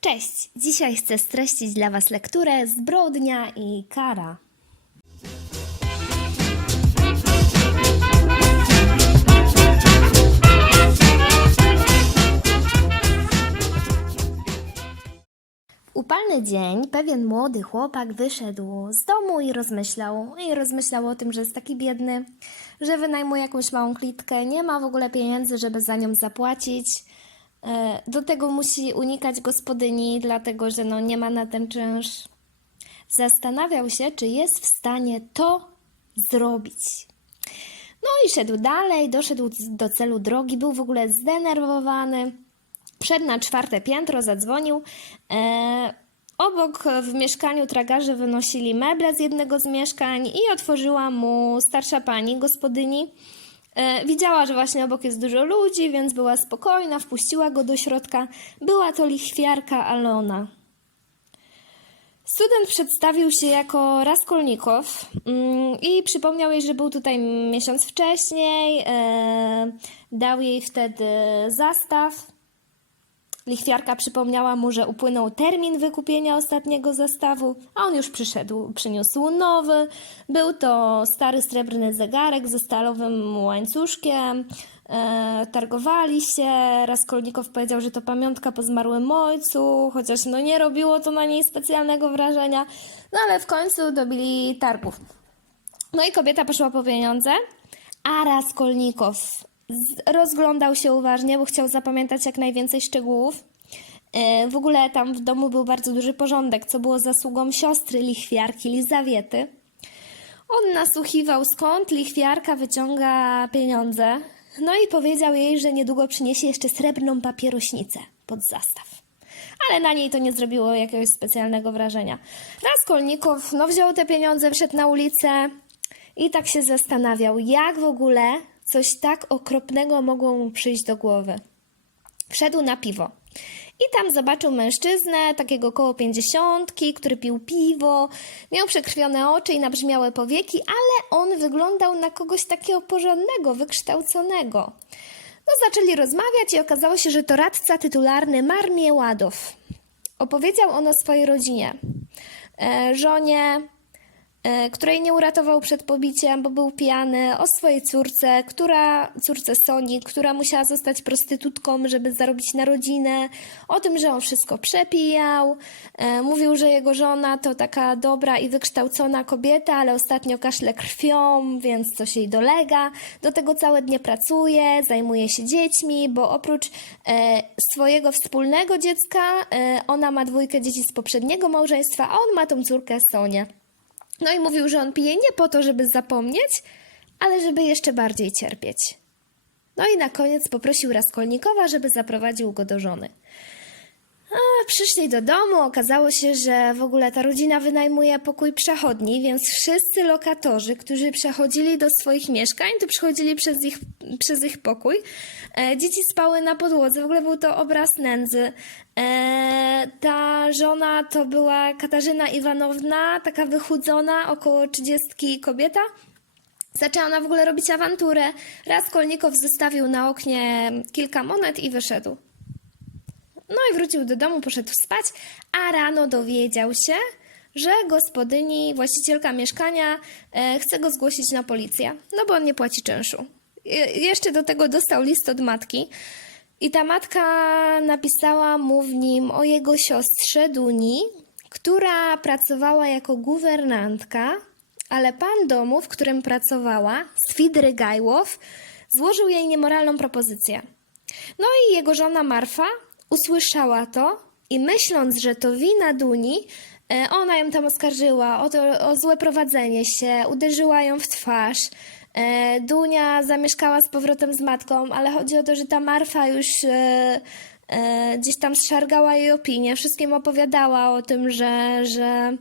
Cześć! Dzisiaj chcę streścić dla Was lekturę Zbrodnia i kara. W upalny dzień pewien młody chłopak wyszedł z domu i rozmyślał. I rozmyślał o tym, że jest taki biedny, że wynajmuje jakąś małą klitkę, nie ma w ogóle pieniędzy, żeby za nią zapłacić. E, Do tego musi unikać gospodyni, dlatego że no, nie ma na ten czynsz. Zastanawiał się, czy jest w stanie to zrobić. No i szedł dalej, doszedł do celu drogi, był w ogóle zdenerwowany. Wszedł na czwarte piętro, zadzwonił. E, obok w mieszkaniu tragarzy wynosili meble z jednego z mieszkań i otworzyła mu starsza pani, gospodyni. E, widziała, że właśnie obok jest dużo ludzi, więc była spokojna, wpuściła go do środka. Była to lichwiarka Alona. Student przedstawił się jako Raskolnikow mm, i przypomniał jej, że był tutaj miesiąc wcześniej. E, dał jej wtedy zastaw. Lichwiarka przypomniała mu, że upłynął termin wykupienia ostatniego zastawu, a on już przyszedł, przyniósł nowy. Był to stary srebrny zegarek ze stalowym łańcuszkiem. E, targowali się. Raskolnikow powiedział, że to pamiątka po zmarłym ojcu, chociaż no nie robiło to na niej specjalnego wrażenia. No ale w końcu dobili targów. No i kobieta poszła po pieniądze, a Raskolnikow rozglądał się uważnie, bo chciał zapamiętać jak najwięcej szczegółów. E, W ogóle tam w domu był bardzo duży porządek, co było zasługą siostry lichwiarki Lizawiety. On nasłuchiwał skąd lichwiarka wyciąga pieniądze, no i powiedział jej, że niedługo przyniesie jeszcze srebrną papierośnicę pod zastaw. Ale na niej to nie zrobiło jakiegoś specjalnego wrażenia. Raskolnikow no, wziął te pieniądze, wszedł na ulicę i tak się zastanawiał, jak w ogóle coś tak okropnego mogło mu przyjść do głowy. Wszedł na piwo. I tam zobaczył mężczyznę, takiego koło pięćdziesiątki, który pił piwo, miał przekrwione oczy i nabrzmiałe powieki, ale on wyglądał na kogoś takiego porządnego, wykształconego. No, zaczęli rozmawiać i okazało się, że to radca tytularny Marmie Ładow. Opowiedział on o swojej rodzinie, e, żonie, której nie uratował przed pobiciem, bo był pijany, o swojej córce, która, córce Soni, która musiała zostać prostytutką, żeby zarobić na rodzinę, o tym, że on wszystko przepijał. E, Mówił, że jego żona to taka dobra i wykształcona kobieta, ale ostatnio kaszle krwią, więc coś jej dolega. Do tego całe dnie pracuje, zajmuje się dziećmi, bo oprócz e, swojego wspólnego dziecka, e, ona ma dwójkę dzieci z poprzedniego małżeństwa, a on ma tą córkę Sonię. No i mówił, że on pije nie po to, żeby zapomnieć, ale żeby jeszcze bardziej cierpieć. No i na koniec poprosił Raskolnikowa, żeby zaprowadził go do żony. A, przyszli do domu, okazało się, że w ogóle ta rodzina wynajmuje pokój przechodni, więc wszyscy lokatorzy, którzy przechodzili do swoich mieszkań, to przychodzili przez ich, przez ich pokój. E, dzieci spały na podłodze, w ogóle był to obraz nędzy. E, ta żona to była Katarzyna Iwanowna, taka wychudzona, około 30 kobieta. Zaczęła ona w ogóle robić awanturę. Raskolnikow zostawił na oknie kilka monet i wyszedł. No i wrócił do domu, poszedł spać, a rano dowiedział się, że gospodyni, właścicielka mieszkania e, chce go zgłosić na policję, no bo on nie płaci czynszu. Je, jeszcze do tego dostał list od matki i ta matka napisała mu w nim o jego siostrze Duni, która pracowała jako guwernantka, ale pan domu, w którym pracowała, Swidry Gajłow, złożył jej niemoralną propozycję. No i jego żona Marfa usłyszała to i myśląc, że to wina Duni, e, ona ją tam oskarżyła o, to, o złe prowadzenie się, uderzyła ją w twarz. E, Dunia zamieszkała z powrotem z matką, ale chodzi o to, że ta Marfa już e, gdzieś tam zszargała jej opinię, wszystkim opowiadała o tym, że, że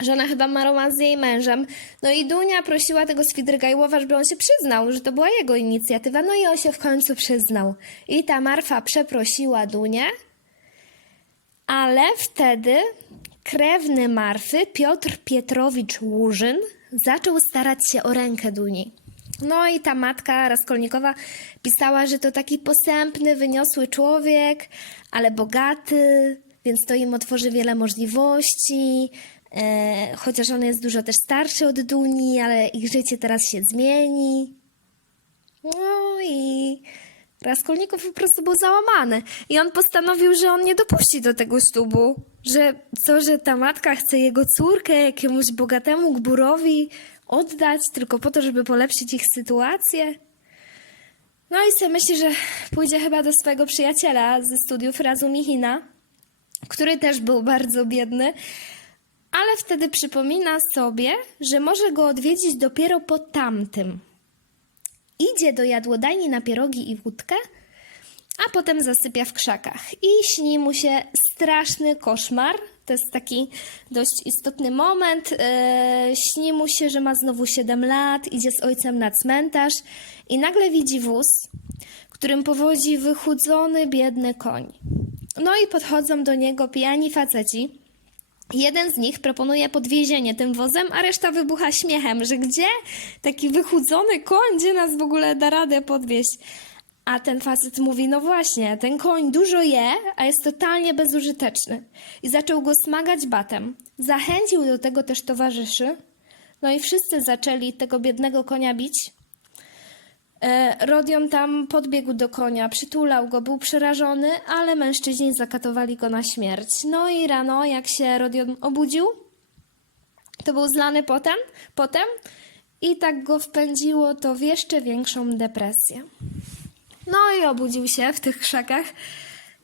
że ona chyba ma romans z jej mężem. No i Dunia prosiła tego Swidrygajłowa, żeby on się przyznał, że to była jego inicjatywa. No i on się w końcu przyznał. I ta Marfa przeprosiła Dunię, ale wtedy krewny Marfy, Piotr Pietrowicz Łużyn, zaczął starać się o rękę Duni. No i ta matka Raskolnikowa pisała, że to taki posępny, wyniosły człowiek, ale bogaty, więc to im otworzy wiele możliwości. E, chociaż on jest dużo też starszy od Duni, ale ich życie teraz się zmieni. No i Raskolnikow po prostu był załamany. I on postanowił, że on nie dopuści do tego ślubu. Że co, że ta matka chce jego córkę jakiemuś bogatemu gbúrowi oddać tylko po to, żeby polepszyć ich sytuację. No i sobie myśli, że pójdzie chyba do swojego przyjaciela ze studiów Razumichina, który też był bardzo biedny, ale wtedy przypomina sobie, że może go odwiedzić dopiero po tamtym. Idzie do jadłodajni na pierogi i wódkę, a potem zasypia w krzakach. I śni mu się straszny koszmar. To jest taki dość istotny moment. Yy, śni mu się, że ma znowu 7 lat, idzie z ojcem na cmentarz i nagle widzi wóz, którym powodzi wychudzony, biedny koń. No i podchodzą do niego pijani faceci. Jeden z nich proponuje podwiezienie tym wozem, a reszta wybucha śmiechem, że gdzie taki wychudzony koń, gdzie nas w ogóle da radę podwieźć. A ten facet mówi, no właśnie, ten koń dużo je, a jest totalnie bezużyteczny. I zaczął go smagać batem. Zachęcił do tego też towarzyszy. No i wszyscy zaczęli tego biednego konia bić. E, Rodion tam podbiegł do konia, przytulał go, był przerażony, ale mężczyźni zakatowali go na śmierć. No i rano, jak się Rodion obudził, to był zlany potem, potem i tak go wpędziło to w jeszcze większą depresję. No i obudził się w tych krzakach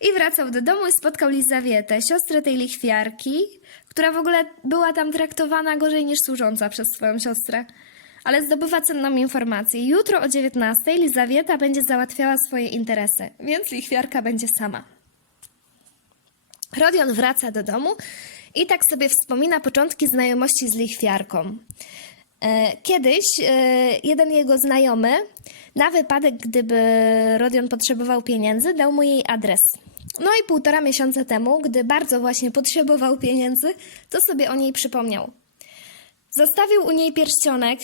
i wracał do domu i spotkał Lizawietę, siostrę tej lichwiarki, która w ogóle była tam traktowana gorzej niż służąca przez swoją siostrę. Ale zdobywa cenną informację. Jutro o 19 Lizawieta będzie załatwiała swoje interesy, więc lichwiarka będzie sama. Rodion wraca do domu i tak sobie wspomina początki znajomości z lichwiarką. E, Kiedyś e, jeden jego znajomy, na wypadek, gdyby Rodion potrzebował pieniędzy, dał mu jej adres. No i półtora miesiąca temu, gdy bardzo właśnie potrzebował pieniędzy, to sobie o niej przypomniał. Zostawił u niej pierścionek,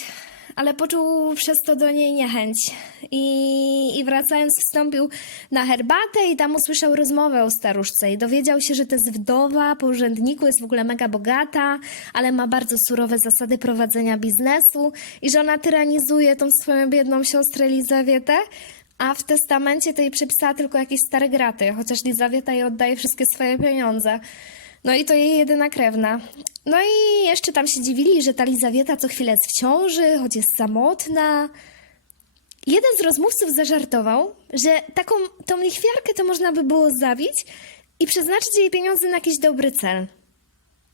ale poczuł przez to do niej niechęć. I, I wracając, wstąpił na herbatę i tam usłyszał rozmowę o staruszce. I dowiedział się, że to jest wdowa po urzędniku, jest w ogóle mega bogata, ale ma bardzo surowe zasady prowadzenia biznesu i że ona tyranizuje tą swoją biedną siostrę Elizawietę. A w testamencie to jej przypisała tylko jakieś stare graty, chociaż Lizawieta jej oddaje wszystkie swoje pieniądze. No i to jej jedyna krewna. No i jeszcze tam się dziwili, że ta Lizawieta co chwilę jest w ciąży, choć jest samotna. Jeden z rozmówców zażartował, że taką tą lichwiarkę to można by było zabić i przeznaczyć jej pieniądze na jakiś dobry cel.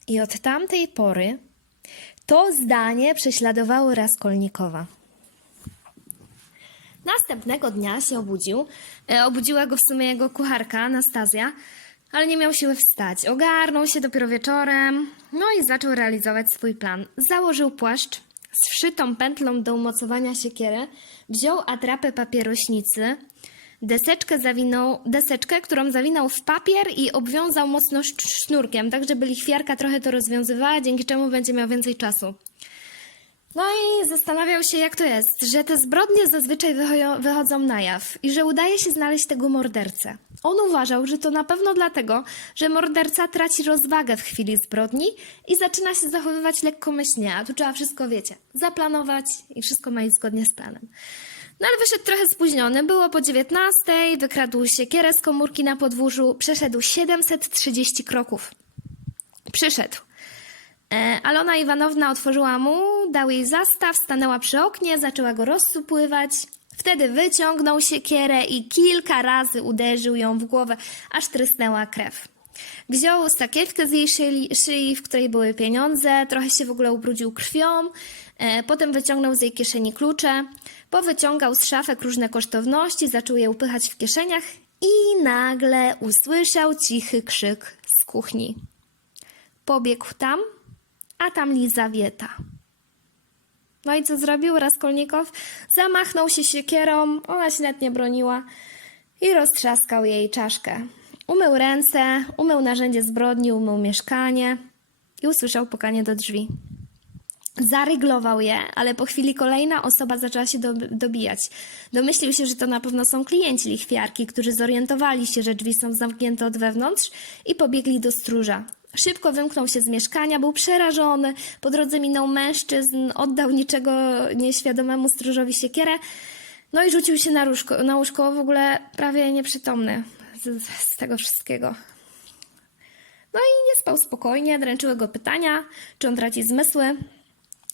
I od tamtej pory to zdanie prześladowało Raskolnikowa. Następnego dnia się obudził. E, obudziła go w sumie jego kucharka, Anastazja, ale nie miał siły wstać. Ogarnął się dopiero wieczorem, no i zaczął realizować swój plan. Założył płaszcz z wszytą pętlą do umocowania siekierę, wziął atrapę papierośnicy, deseczkę, zawinął, deseczkę, którą zawinął w papier i obwiązał mocno sz- sznurkiem, tak żeby lichwiarka trochę to rozwiązywała, dzięki czemu będzie miał więcej czasu. No i zastanawiał się, jak to jest, że te zbrodnie zazwyczaj wychodzą na jaw i że udaje się znaleźć tego mordercę. On uważał, że to na pewno dlatego, że morderca traci rozwagę w chwili zbrodni i zaczyna się zachowywać lekkomyślnie, a tu trzeba wszystko, wiecie, zaplanować i wszystko ma iść zgodnie z planem. No ale wyszedł trochę spóźniony, było po 19, wykradł siekierę z komórki na podwórzu, przeszedł 730 kroków. Przyszedł. E, Alona Iwanowna otworzyła mu, dał jej zastaw, stanęła przy oknie, zaczęła go rozsupływać. Wtedy wyciągnął siekierę i kilka razy uderzył ją w głowę, aż trysnęła krew. Wziął sakiewkę z jej szyi, szyi, w której były pieniądze, trochę się w ogóle ubrudził krwią, e, potem wyciągnął z jej kieszeni klucze, powyciągał z szafek różne kosztowności, zaczął je upychać w kieszeniach i nagle usłyszał cichy krzyk z kuchni. Pobiegł tam, a tam Lizawieta. No i co zrobił Raskolnikow? Zamachnął się siekierą, ona się nawet nie broniła i roztrzaskał jej czaszkę. Umył ręce, umył narzędzie zbrodni, umył mieszkanie i usłyszał pukanie do drzwi. Zaryglował je, ale po chwili kolejna osoba zaczęła się do, dobijać. Domyślił się, że to na pewno są klienci lichwiarki, którzy zorientowali się, że drzwi są zamknięte od wewnątrz i pobiegli do stróża. Szybko wymknął się z mieszkania, był przerażony. Po drodze minął mężczyzn, oddał niczego nieświadomemu stróżowi siekierę, no i rzucił się na łóżko, na łóżko w ogóle prawie nieprzytomny z, z tego wszystkiego. No i nie spał spokojnie, dręczyły go pytania, czy on traci zmysły.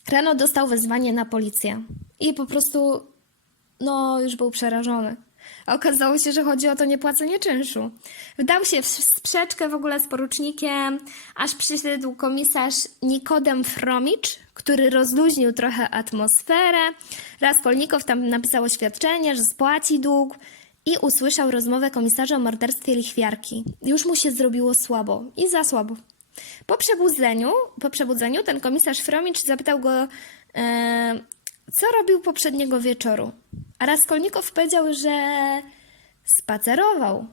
Rano dostał wezwanie na policję i po prostu, no, już był przerażony. Okazało się, że chodzi o to niepłacenie czynszu. Wdał się w sprzeczkę w ogóle z porucznikiem, aż przyszedł komisarz Nikodem Fromicz, który rozluźnił trochę atmosferę. Raskolnikow tam napisał oświadczenie, że spłaci dług i usłyszał rozmowę komisarza o morderstwie lichwiarki. Już mu się zrobiło słabo i za słabo. Po przebudzeniu, po przebudzeniu ten komisarz Fromicz zapytał go, e, co robił poprzedniego wieczoru. A Raskolnikow powiedział, że spacerował.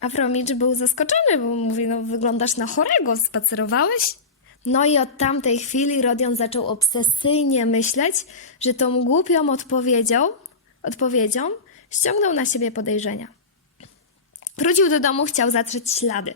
A Fromicz był zaskoczony, bo mówi, no wyglądasz na chorego, spacerowałeś? No i od tamtej chwili Rodion zaczął obsesyjnie myśleć, że tą głupią odpowiedzią, odpowiedzią ściągnął na siebie podejrzenia. Wrócił do domu, chciał zatrzeć ślady.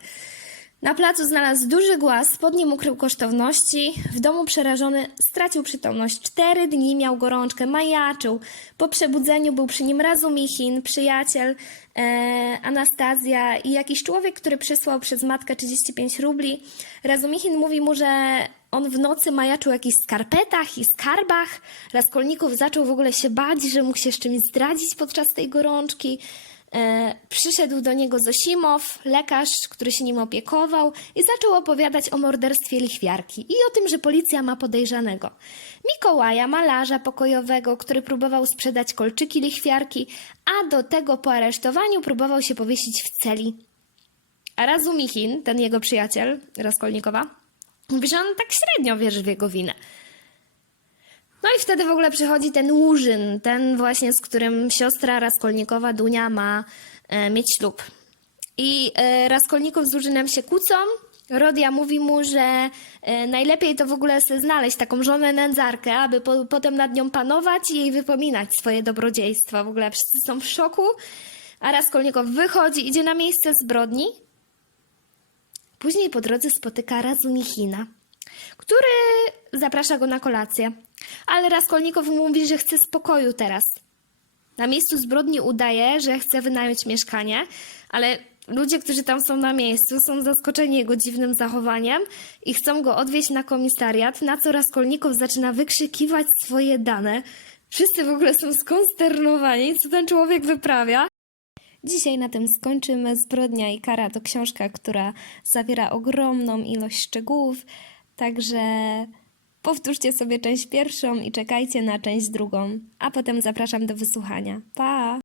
Na placu znalazł duży głaz, pod nim ukrył kosztowności. W domu przerażony stracił przytomność. Cztery dni miał gorączkę, majaczył. Po przebudzeniu był przy nim Razumichin, przyjaciel, e, Anastazja i jakiś człowiek, który przysłał przez matkę 35 rubli. Razumichin mówi mu, że on w nocy majaczył o jakichś skarpetach i skarbach. Raskolników zaczął w ogóle się bać, że mógł się z czymś zdradzić podczas tej gorączki. E, przyszedł do niego Zosimow, lekarz, który się nim opiekował i zaczął opowiadać o morderstwie lichwiarki i o tym, że policja ma podejrzanego. Mikołaja, malarza pokojowego, który próbował sprzedać kolczyki lichwiarki, a do tego po aresztowaniu próbował się powiesić w celi. A Razumichin, ten jego przyjaciel, Raskolnikowa, mówi, że on tak średnio wierzy w jego winę. No i wtedy w ogóle przychodzi ten Łużyn, ten właśnie, z którym siostra Raskolnikowa, Dunia, ma e, mieć ślub. I e, Raskolnikow z Łużynem się kłócą. Rodia mówi mu, że e, najlepiej to w ogóle sobie znaleźć taką żonę nędzarkę, aby po, potem nad nią panować i jej wypominać swoje dobrodziejstwa. W ogóle wszyscy są w szoku. A Raskolnikow wychodzi, idzie na miejsce zbrodni. Później po drodze spotyka Razumichina, który zaprasza go na kolację. Ale Raskolnikow mówi, że chce spokoju teraz. Na miejscu zbrodni udaje, że chce wynająć mieszkanie, ale ludzie, którzy tam są na miejscu, są zaskoczeni jego dziwnym zachowaniem i chcą go odwieźć na komisariat, na co Raskolnikow zaczyna wykrzykiwać swoje dane. Wszyscy w ogóle są skonsternowani, co ten człowiek wyprawia. Dzisiaj na tym skończymy. Zbrodnia i kara to książka, która zawiera ogromną ilość szczegółów, także powtórzcie sobie część pierwszą i czekajcie na część drugą, a potem zapraszam do wysłuchania. Pa!